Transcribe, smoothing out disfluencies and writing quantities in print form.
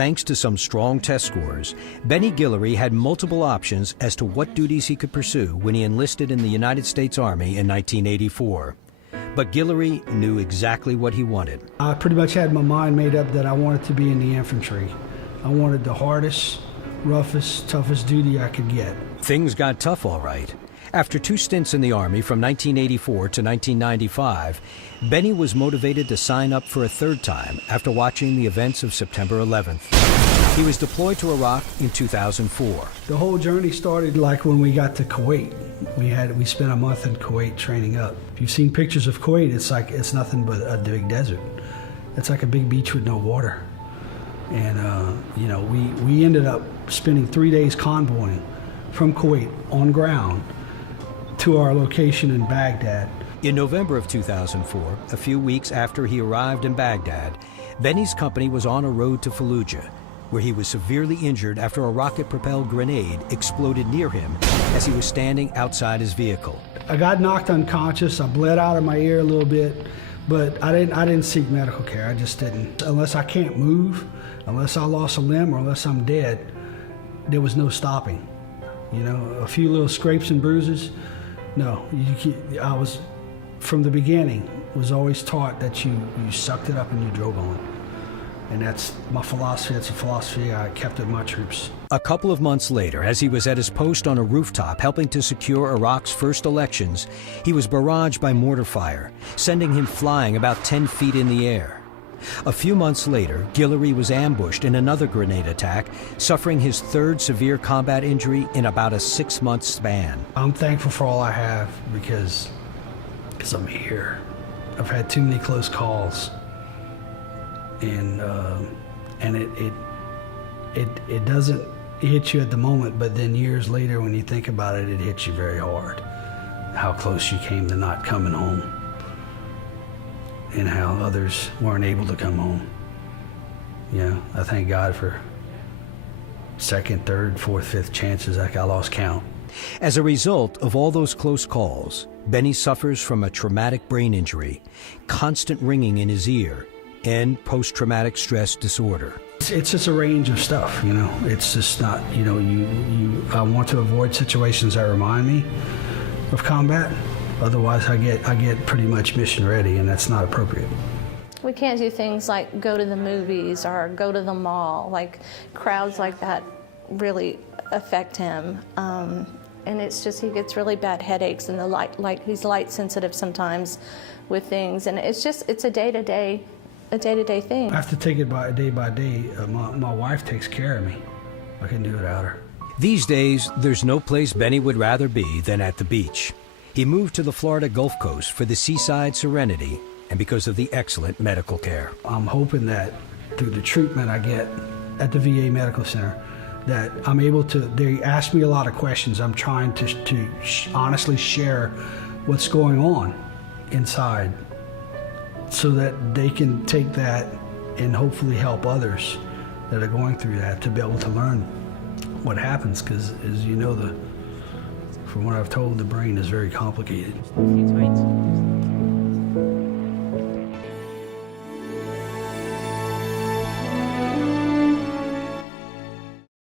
Thanks to some strong test scores, Benny Guillory had multiple options as to what duties he could pursue when he enlisted in the United States Army in 1984. But Guillory knew exactly what he wanted. I pretty much had my mind made up that I wanted to be in the infantry. I wanted the hardest, roughest, toughest duty I could get. Things got tough, all right. After 2 stints in the Army from 1984 to 1995, Benny was motivated to sign up for a 3rd time after watching the events of September 11th. He was deployed to Iraq in 2004. The whole journey started like when we got to Kuwait. We spent a month in Kuwait training up. If you've seen pictures of Kuwait, it's nothing but a big desert. It's like a big beach with no water. And we ended up spending 3 days convoying from Kuwait on ground to our location in Baghdad. In November of 2004, a few weeks after he arrived in Baghdad, Benny's company was on a road to Fallujah, where he was severely injured after a rocket-propelled grenade exploded near him as he was standing outside his vehicle. I got knocked unconscious. I bled out of my ear a little bit, but I didn't seek medical care. I just didn't. Unless I can't move, unless I lost a limb, or unless I'm dead, there was no stopping. You know, a few little scrapes and bruises. No, I was, from the beginning, was always taught that you sucked it up and you drove on. And that's my philosophy. It's a philosophy I kept with my troops. A couple of months later, as he was at his post on a rooftop helping to secure Iraq's first elections, he was barraged by mortar fire, sending him flying about 10 feet in the air. A few months later, Guillory was ambushed in another grenade attack, suffering his 3rd severe combat injury in about a 6-month span. I'm thankful for all I have because I'm here. I've had too many close calls, and it doesn't hit you at the moment, but then years later, when you think about it, it hits you very hard. How close you came to not coming home, and how others weren't able to come home. Yeah, I thank God for 2nd, 3rd, 4th, 5th chances. Like, I lost count. As a result of all those close calls, Benny suffers from a traumatic brain injury, constant ringing in his ear, and post-traumatic stress disorder. It's just a range of stuff, you know. It's just not, you know, I want to avoid situations that remind me of combat. Otherwise, I get pretty much mission ready, and that's not appropriate. We can't do things like go to the movies or go to the mall. Like, crowds like that really affect him. And it's just, he gets really bad headaches, and he's light sensitive sometimes with things. And it's a day-to-day thing. I have to take it day by day. My wife takes care of me. I can do without her. These days, there's no place Benny would rather be than at the beach. He moved to the Florida Gulf Coast for the seaside serenity and because of the excellent medical care. I'm hoping that through the treatment I get at the VA Medical Center, that I'm able to, they ask me a lot of questions. I'm trying to honestly share what's going on inside so that they can take that and hopefully help others that are going through that to be able to learn what happens, because as you know, from what I've told, the brain is very complicated.